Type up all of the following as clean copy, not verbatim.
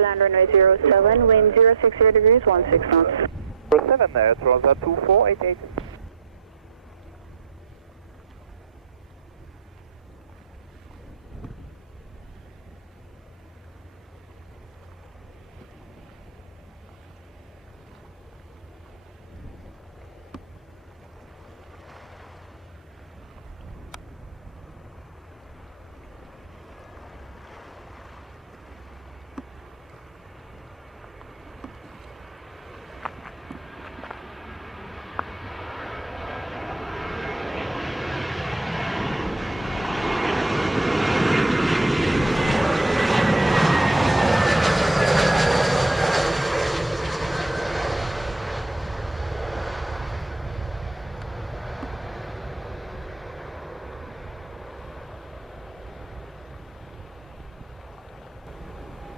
Land runway 07, wind 060 degrees, 16 knots. 07 there, Transat 2488.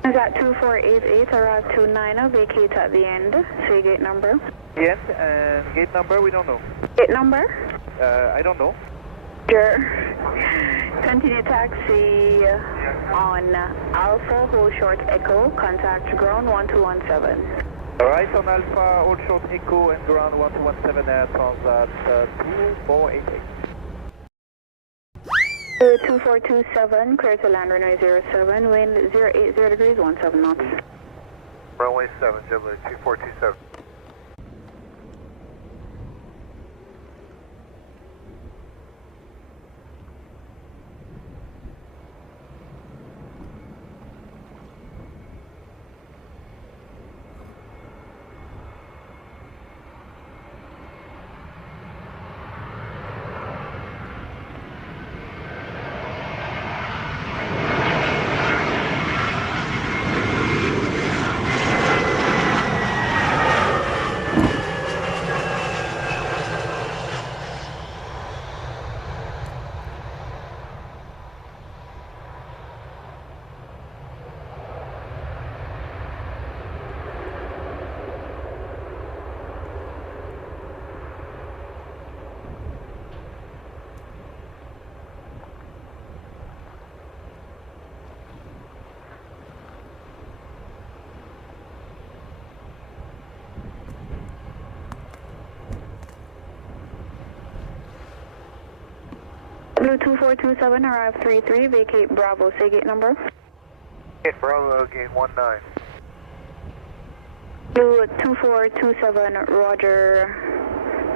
Transat 2488, arrive to 90, vacate at the end. Say gate number. Yes, and gate number we don't know. Gate number? I don't know. Sure. Continue taxi on Alpha, hold short Echo, contact ground 1217. Alright, on Alpha, hold short Echo and ground 1217 Air Transat 2488. 2427, clear to land runway 07, wind 080 degrees, 17 knots. Runway 7, JetBlue 2427. Blue 2427, arrive 33, vacate Bravo, say gate number. Gate Bravo, gate 19. Blue 2427, Roger,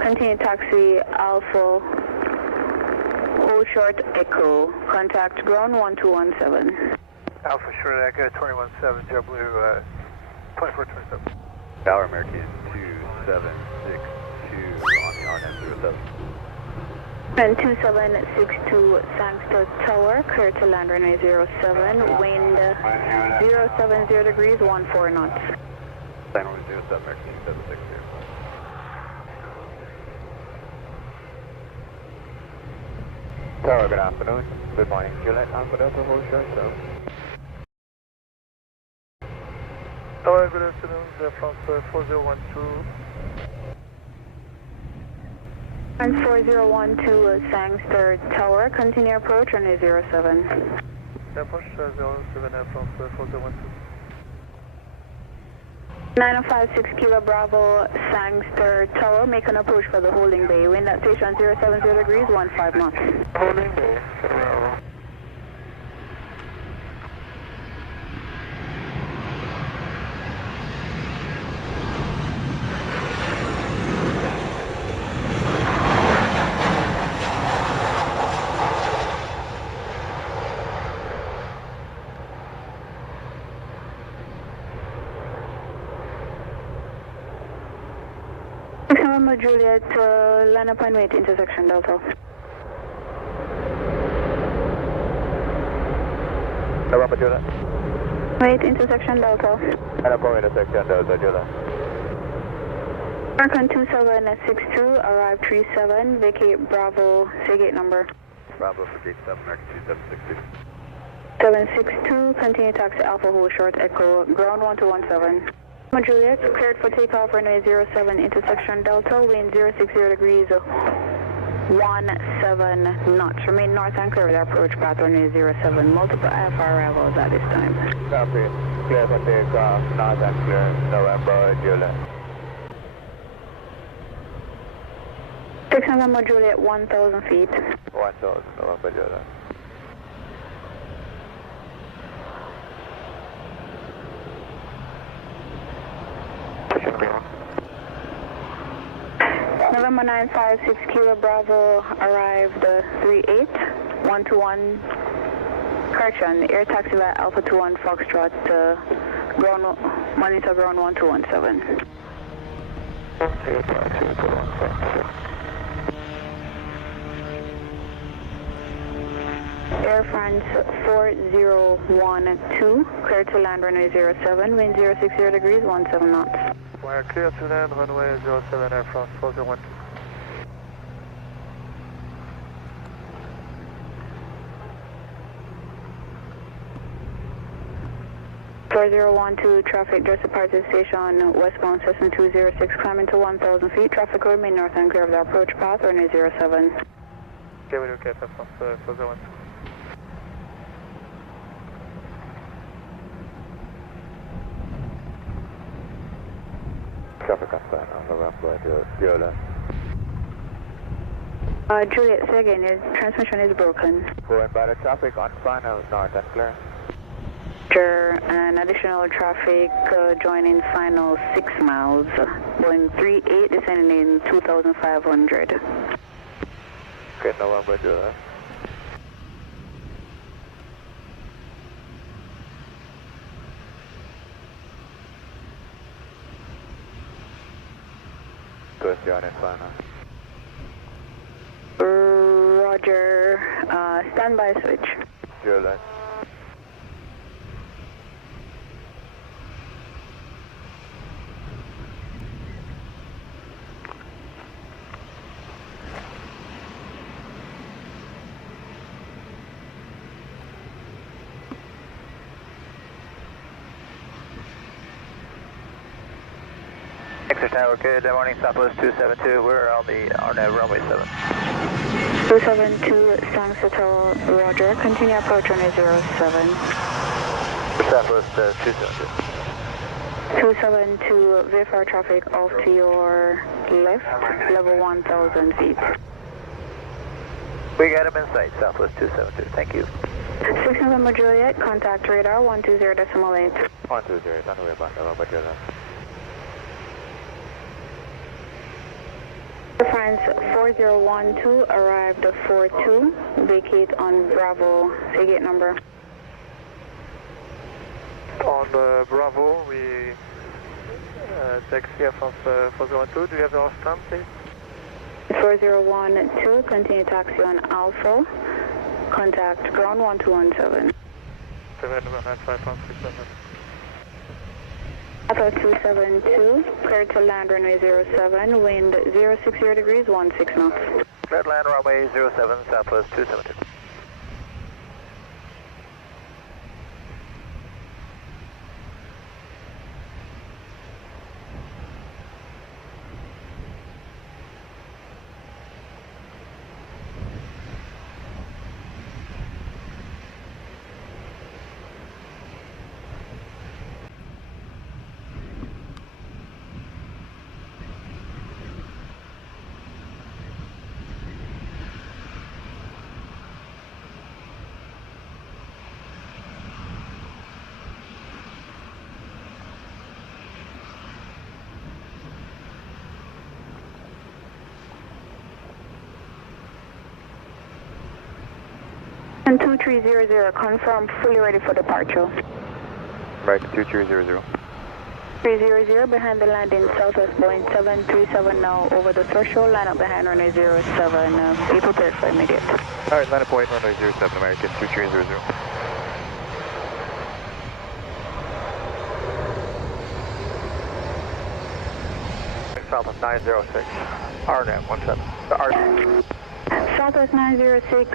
continue taxi Alpha, hold short Echo, contact ground 1217. Alpha short Echo 217, JetBlue 2427. Tower American 2762 on the RNS 07. And 2762 Sangster Tower, clear to land runway 07, wind 070 degrees, 14 knots. Land runway 07, American 762. Tower, good afternoon. Good morning. Juliet Alpha Delta, hold short, so. Tower, good afternoon. Air France 4012. And 4012 Sangster Tower, continue approach runway 07. Approach 07 Air France 4012. 9056 Kilo Bravo Sangster Tower, make an approach for the holding bay. Wind at station 070 degrees, 15 knots. Holding bay, Bravo. November Juliet, line up and wait, intersection Delta. November Juliet. Wait, intersection Delta. And I'm going to section Delta, Juliet. Mark 2762, arrive 37, vacate Bravo, say gate number. Bravo for gate 7, American 2762. 762, continue taxi Alpha, hold short Echo, ground 1217. Juliet, cleared for takeoff, runway 07, intersection Delta, wind 060 degrees, knots. Remain north and clear with our approach path runway 07. Multiple IFR arrivals at this time. Copy. Clear for takeoff, north and clear, November, Juliet. 6 November, Juliet, 1,000 feet. 1,000, November, Juliet. November 956 Kilo Bravo arrived 38, 121, correction, air taxi by Alpha 21 Foxtrot, ground, monitor ground 1217. Air France 4012, clear to land runway 07, wind 060 degrees, 17 knots. We're clear to land runway 07 Air France 4012. 4012, traffic just departed station westbound Cessna 206, climbing to 1,000 feet. Traffic will remain north and clear of the approach path, runway 07. Okay, we'll get Air France 4012. Traffic on final, November, Juliet. Juliet, say again, your transmission is broken. Going by the traffic on final, north and clear. Sure, and additional traffic joining final 6 miles, going 38, descending in 2,500. Okay, November, Juliet. Question in final. Roger, standby switch. Juliet. Exit Tower, good morning, Southwest 272, we're on the RNAV runway 7. 272, Sangster Tower, roger, continue approach runway 07. Southwest 272. 272, VFR traffic off to your left, level 1,000 feet. We got him in sight, Southwest 272, thank you. 6 November Juliet, contact radar 120.8. 120, runway back, November, Juliet. Air France 4012 arrived 42, vacate on Bravo, say gate number. On the Bravo, we taxi Air France 4012, do you have the ROS please? 4012, continue taxi on Alpha, contact ground 1217. 795 Alpha 272, cleared to land runway 07, wind 060 degrees, 16 knots. Cleared land runway 07, Southwest 272. And 2300, confirm fully ready for departure. Right, 2300. 300, behind the landing, Southwest Boeing 737 now, over the threshold, line up behind runway 07, be prepared for immediate. Alright, line up point, runway 07, American 2300. Southwest 906, RNAV 17. Southwest 906,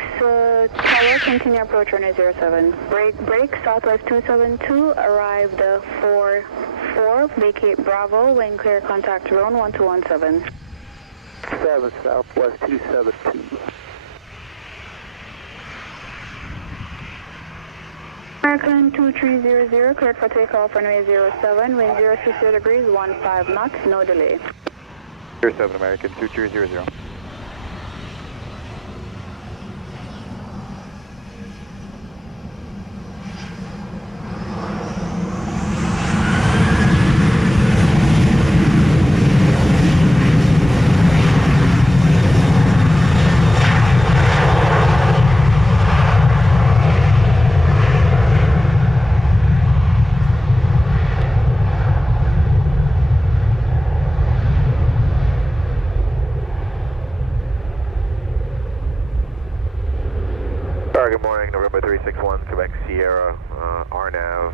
tower, continue approach runway 07. Break, Southwest 272, arrived 44, vacate Bravo, wind clear, contact ground 1217. 27 Southwest 272. American 2300, cleared for takeoff runway 07, wind 060 degrees, 15 knots, no delay. 07 American 2300. Good morning, November 361, Quebec Sierra, RNAV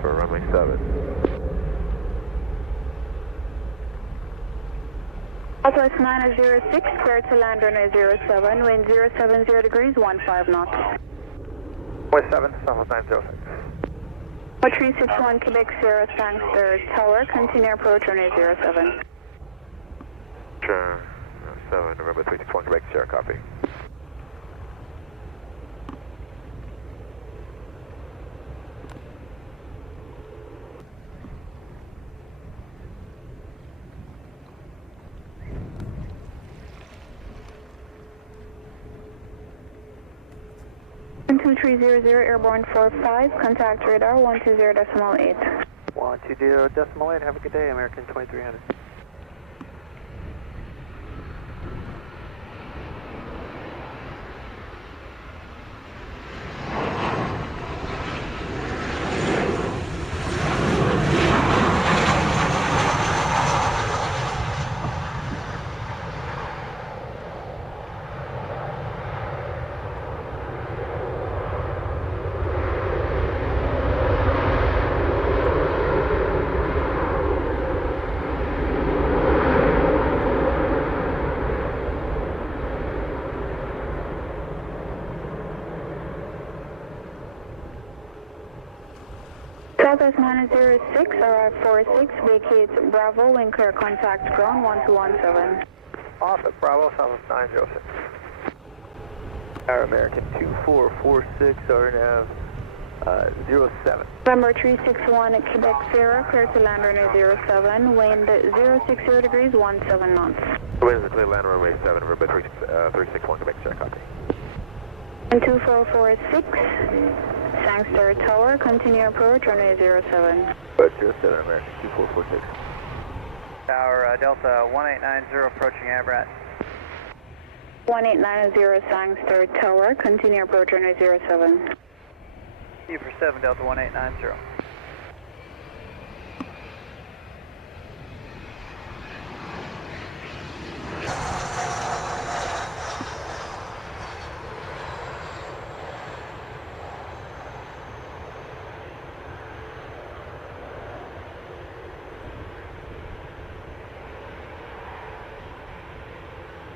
for runway 7. Southwest 906, cleared to land runway 07, wind 070 degrees, 15 knots. West 7, Southwest 906. 361 Quebec Sierra, Sangster Tower, continue approach runway 07. Sure, 7, November 361, Quebec Sierra, copy. And 2300, airborne 45, contact radar 120.8. 120.8, have a good day, American 2300. Southwest 906, arrive 46, vacates Bravo, wind clear, contact ground 1217. Office Bravo, Southwest 906. Our American 2446, RNAV 07. November 361 Quebec Sierra, clear to land runway 07, wind 060 degrees, 17 knots. Wind is clear land runway 7, November 361, Quebec Sierra, copy. And 2446, Sangster Tower, continue approach runway 07. 07, American 2446. Tower Delta 1890 approaching Abrat. 1890 Sangster Tower, continue approach runway 07. U for 7 Delta 1890.